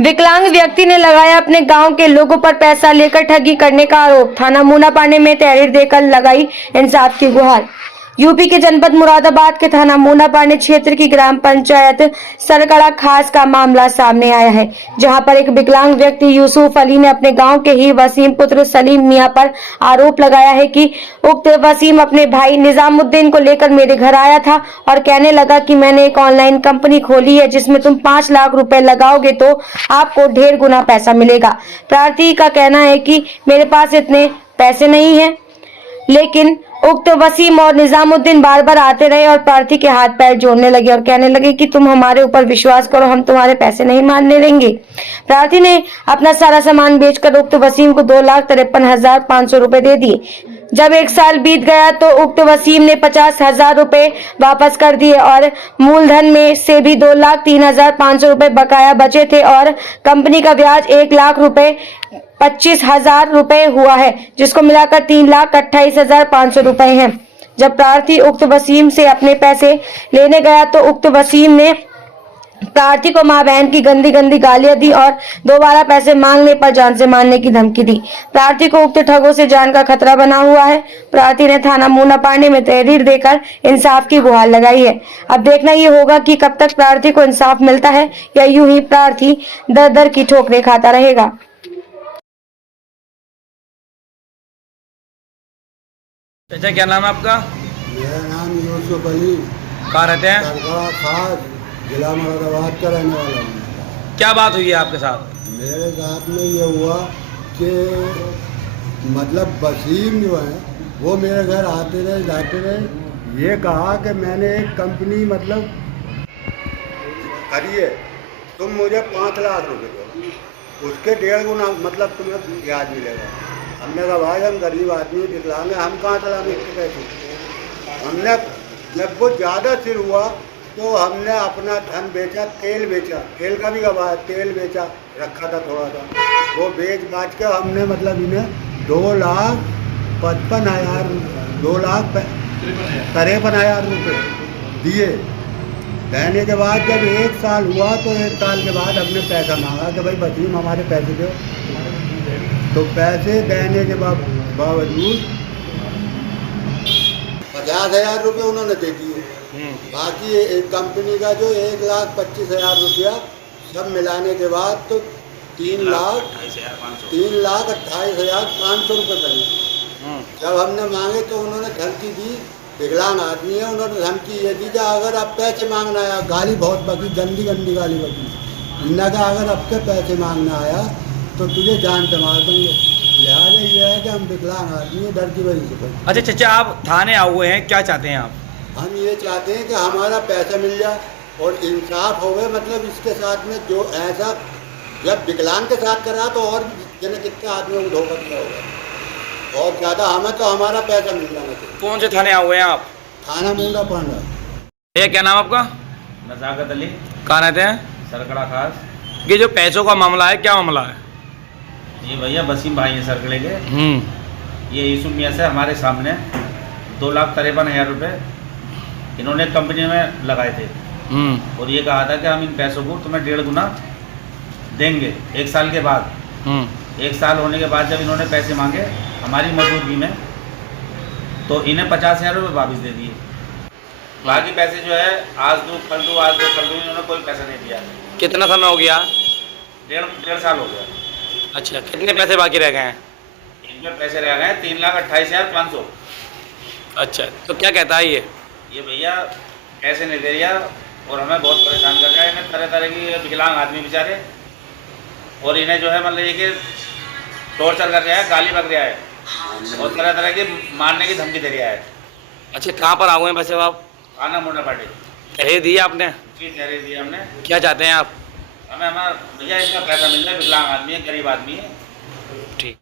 विकलांग व्यक्ति ने लगाया अपने गांव के लोगों पर पैसा लेकर ठगी करने का आरोप। थाना मूनापानी में तहरीर देकर लगाई इंसाफ की गुहार। यूपी के जनपद मुरादाबाद के थाना मूनापानी क्षेत्र की ग्राम पंचायत सरकड़ा खास का मामला सामने आया है, जहां पर एक विकलांग व्यक्ति यूसुफ अली ने अपने गांव के ही वसीम पुत्र सलीम मियां पर आरोप लगाया है कि उक्त वसीम अपने भाई निजामुद्दीन को लेकर मेरे घर आया था और कहने लगा कि मैंने एक ऑनलाइन कंपनी खोली है जिसमें तुम 5 लाख रुपए लगाओगे तो आपको 1.5 गुना पैसा मिलेगा। प्रार्थी का कहना है कि मेरे पास इतने पैसे नहीं है, लेकिन उक्त वसीम और निजामुद्दीन बार बार आते रहे और प्रार्थी के हाथ पैर जोड़ने लगे और कहने लगे कि तुम हमारे ऊपर विश्वास करो, हम तुम्हारे पैसे नहीं मारने देंगे। प्रार्थी ने अपना सारा सामान बेचकर उक्त वसीम को 2,53,500 रुपए दे दिए। जब 1 साल बीत गया तो उक्त वसीम ने 50,000 रुपए वापस कर दिए और मूलधन में से भी 2,03,500 रुपए बकाया बचे थे और कंपनी का ब्याज 1 लाख रुपए 25,000 रुपए हुआ है, जिसको मिलाकर 3,28,500 रुपए हैं। जब प्रार्थी उक्त वसीम से अपने पैसे लेने गया तो उक्त वसीम ने प्रार्थी को मां बहन की गंदी गंदी गालियां दी और दोबारा पैसे मांगने पर जान से मारने की धमकी दी। प्रार्थी को उक्त ठगों से जान का खतरा बना हुआ है। प्रार्थी ने थाना मूनापानी में तहरीर देकर इंसाफ की गुहार लगाई है। अब देखना ये होगा कि कब तक प्रार्थी को इंसाफ मिलता है या यूं ही प्रार्थी दर दर की ठोकरें खाता रहेगा। अच्छा, क्या नाम है आपका? मेरा नाम यूसुफ अली, कहाँ रहते हैं? सरकड़ा खास, जिला मुरादाबाद का रहने वाला हूँ। क्या बात हुई है आपके साथ? मेरे साथ में ये हुआ कि मतलब वसीम जो है वो मेरे घर आते रहे जाते रहे, ये कहा कि मैंने एक कंपनी मतलब करी है, तुम मुझे 5 लाख रुपए दो, उसके 1.5 गुना मतलब तुम्हें ब्याज मिलेगा। हमने कहा भाई हम गरीब आदमी विकलांग हैं, हम कहाँ चलाएंगे इसके पैसे। हमने जब वो ज़्यादा सिर हुआ तो हमने अपना धन बेचा, तेल बेचा, तेल का भी गवाह, तेल बेचा रखा था थोड़ा सा, वो बेच बाच के हमने मतलब इन्हें 2,55,000 2,53,000 रुपये दिए। देने के बाद जब 1 साल हुआ तो 1 साल के बाद हमने पैसा मांगा कि भाई वसीम हमारे पैसे दो, तो पैसे देने के बावजूद 50,000 रुपये उन्होंने दे दिए। बाकी एक कंपनी का जो 1,25,000 रुपया सब मिलाने के बाद तो 3,28,500 रुपये बने। जब हमने मांगे तो उन्होंने धमकी दी, विकलांग आदमी है, उन्होंने धमकी ये दी कि अगर आप पैसे मांगना आया, गाली बहुत बकी, गंदी गंदी गाली बकी, इन्होंने कहा अगर आपके पैसे मांगना आया तो तुझे जान से मार देंगे। लिहाजा ये है कि हम विकलांग आदमी डर की वजह से। अच्छा चाचा, आप थाने आए हुए हैं, क्या चाहते हैं आप? हम ये चाहते हैं कि हमारा पैसा मिल जाए और इंसाफ हो गए। मतलब इसके साथ में जो ऐसा जब विकलांग के साथ करा तो और जने कितने आदमियों को धोखा दिया होगा, बहुत ज़्यादा। हमें तो हमारा पैसा मिल जाना चाहिए। कौन से थाने आए हुए हैं आप? थाना मूनापानी। भैया क्या नाम आपका? नज़ाकत अली, कहाँ रहते हैं? सरकड़ा खास। ये जो पैसों का मामला है, क्या मामला है? ये भैया वसीम भाई हैं सरकड़े के। ये यूसुफ मियाँ से हमारे सामने 2,53,000 रुपये इन्होंने कंपनी में लगाए थे और ये कहा था कि हम इन पैसों को तुम्हें 1.5 गुना देंगे 1 साल के बाद। 1 साल होने के बाद जब इन्होंने पैसे मांगे हमारी मौजूदगी में, तो इन्हें 50,000 रुपये वापस दे दिए। बाकी पैसे जो है आज दो कल दो, आज दो कल दो, इन्होंने कोई पैसा नहीं दिया। कितना समय हो गया? 1.5 साल हो गया। अच्छा, कितने पैसे बाकी रह गए हैं? इनमें पैसे रह गए 3,28,500। अच्छा, तो क्या कहता है ये भैया पैसे नहीं दे रहा और हमें बहुत परेशान कर रहा है। इन्हें तरह तरह की विकलांग आदमी बेचारे, और इन्हें जो है मतलब ये कि टॉर्चर कर रहा है, गाली बक रहा है और तरह तरह की मारने की धमकी दे रहा है। अच्छा, कहाँ पर आए हुए हैं वैसे आप? थाना मूनापानी। तहरीर दी आपने? जी तहरीर दी हमने। क्या चाहते हैं आप? हमें हमारा भैया इनका पैसा मिल जाए, विकलांग आदमी है, गरीब आदमी है।